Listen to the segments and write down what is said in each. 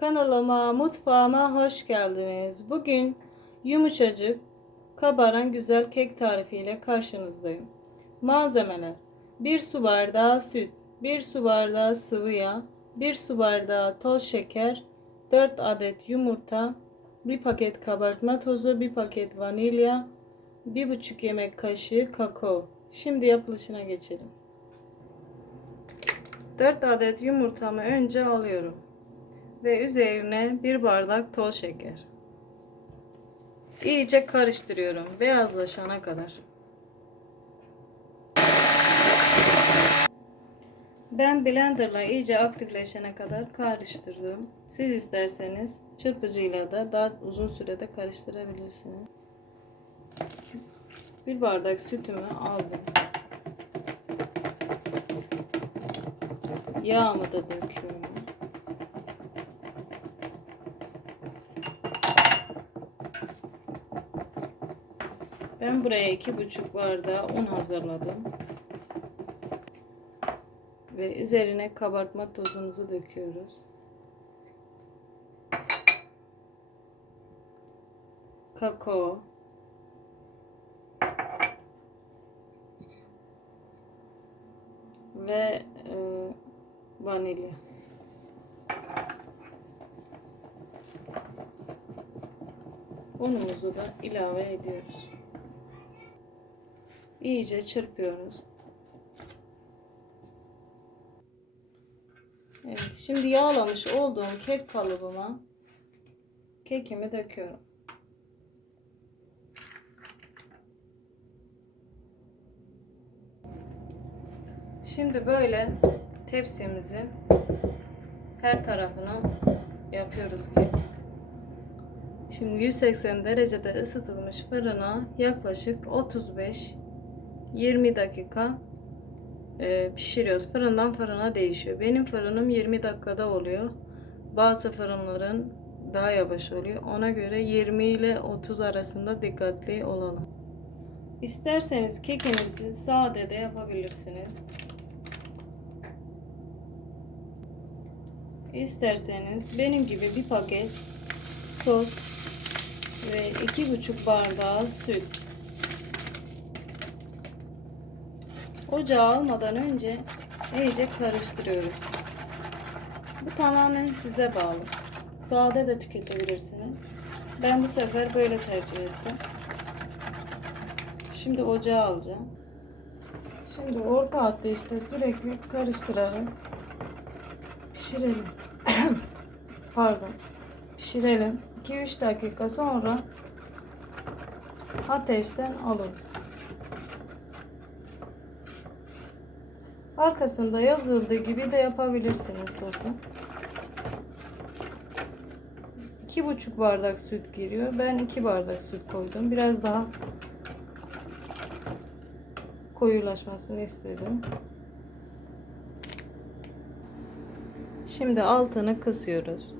Kanalıma, mutfağıma hoş geldiniz. Bugün yumuşacık, kabaran güzel kek tarifiyle karşınızdayım. Malzemeler 1 su bardağı süt, 1 su bardağı sıvı yağ, 1 su bardağı toz şeker, 4 adet yumurta, 1 paket kabartma tozu, 1 paket vanilya, 1,5 yemek kaşığı kakao. Şimdi yapılışına geçelim. 4 adet yumurtamı önce alıyorum ve üzerine bir bardak toz şeker. İyice karıştırıyorum beyazlaşana kadar. Ben blenderla iyice aktifleşene kadar karıştırdım. Siz isterseniz çırpıcıyla da daha uzun sürede karıştırabilirsiniz. Bir bardak sütümü aldım. Yağımı da döküyorum. Ben buraya iki buçuk bardağı un hazırladım. Ve üzerine kabartma tozumuzu döküyoruz. Kakao. Ve e, vanilya. Unumuzu da ilave ediyoruz. İyice çırpıyoruz. Evet, şimdi yağlamış olduğum kek kalıbıma kekimi döküyorum. Şimdi böyle tepsimizin her tarafını yapıyoruz ki Şimdi 180 derecede ısıtılmış fırına yaklaşık 35 20 dakika e, pişiriyoruz. Fırından fırına değişiyor. Benim fırınım 20 dakikada oluyor. Bazı fırınların daha yavaş oluyor. Ona göre 20 ile 30 arasında dikkatli olalım. İsterseniz kekinizi sade de yapabilirsiniz. İsterseniz benim gibi bir paket sos ve iki buçuk bardağı süt. Ocağa almadan önce iyice karıştırıyoruz. Bu tamamen size bağlı. Sade de tüketebilirsiniz. Ben bu sefer böyle tercih ettim. Şimdi ocağa alacağım. Şimdi orta ateşte sürekli karıştırarak pişirelim. Pardon. Pişirelim. 2-3 dakika sonra ateşten alırız. Arkasında yazıldığı gibi de yapabilirsiniz sosu. 2,5 bardak süt giriyor. Ben 2 bardak süt koydum. Biraz daha koyulaşmasını istedim. Şimdi altını kısıyoruz.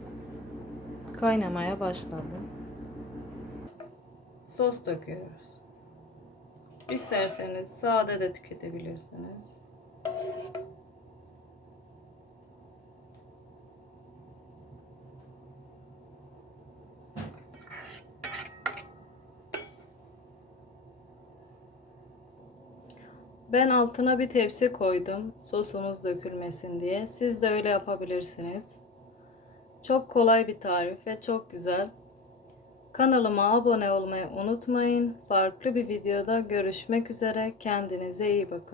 Kaynamaya başladı. Sos döküyoruz. İsterseniz sade de tüketebilirsiniz. Ben altına bir tepsi koydum sosumuz dökülmesin diye. Siz de öyle yapabilirsiniz. Çok kolay bir tarif ve çok güzel. Kanalıma abone olmayı unutmayın. Farklı bir videoda görüşmek üzere. Kendinize iyi bakın.